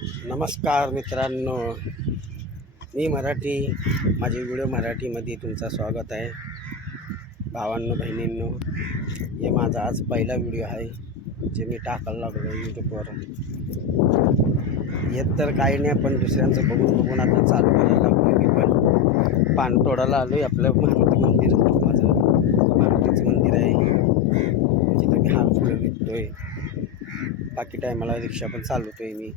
नमस्कार मित्रांनो. मी मराठी माझे व्हिडिओ मराठीमध्ये तुमचं स्वागत आहे. भावांनो बहिणींनो हे माझा आज पहिला व्हिडिओ आहे जे मी टाकायला लागलो यूट्यूबवर येत तर काही नाही पण दुसऱ्यांचं बघून बघून आता चालू करायला लागलो मी पण. पान तोडायला आलो आहे आपलं मारुती मंदिर माझं मारुतीचं मंदिर आहे. फुलं विकतो आहे बाकी टायमाला रिक्षा पण चालवतो आहे मी.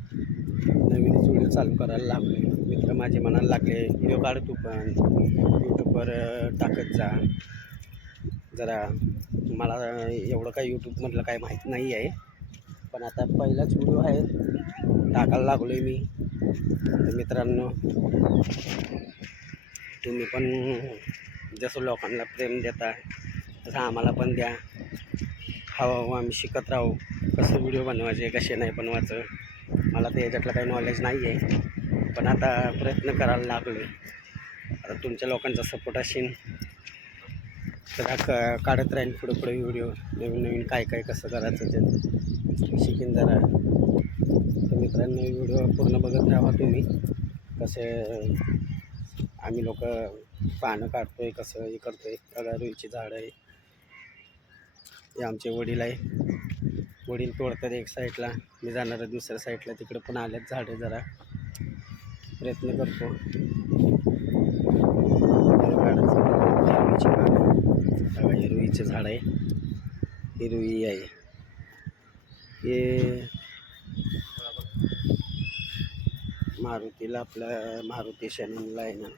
नवीनच व्हिडिओ चालू करायला लागले मित्र माझे मनाला लागले व्हिडिओ काढ तू पण. यूट्यूबवर टाकत जा. जरा मला एवढं काय यूट्यूबमधलं काही माहीत नाही आहे. पण आता पहिलाच व्हिडिओ आहे. टाकायला लागलो आहे मी. तर मित्रांनो तुम्ही पण जसं लोकांना प्रेम देता तसं आम्हाला पण द्या. हवं आम्ही शिकत राहू. कसं व्हिडिओ बनवायचे कसे नाही बनवायचं मला तर याच्यातलं काही नॉलेज नाही आहे पण आता प्रयत्न करायला लागलो आहे आता तुमच्या लोकांचा सपोर्ट असेल तर क काढत राहीन पुढे पुढे व्हिडिओ नवीन नवीन काय काय कसं करायचं ते शिकेन जरा. तर मित्रांनो व्हिडिओ पूर्ण बघत राहा तुम्ही. कसे आम्ही लोक पानं काढतो आहे कसं हे करतो आहे रुईची झाडं आहे हे आमचे वडील आहे. वडील तोडतात एक साईडला. मी जाणार आहे दुसऱ्या साईडला. तिकडे पण आल्यात झाडं जरा. प्रयत्न करतो. रुईची बघा, झाड आहे. ही आहे. हे मारुतीला आपल्या मारुती शनीला आहे ना.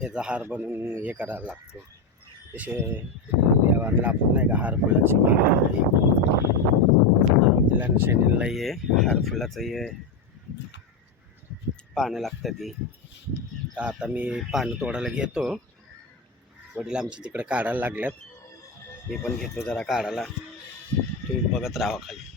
त्याचा हार बनवून हे करायला लागतो. तसे देवांना आपण नाही का हार फुलाची माळ आहे. मारुतीला शनीला ये हार फुलाचं ये. पानं लागतं ती. तर आता मी पानं तोडायला घेतो. वडील आमच्या तिकडे काढायला लागल्यात. मी पण घेतो जरा काढायला. तुम्ही बघत राहा खाली.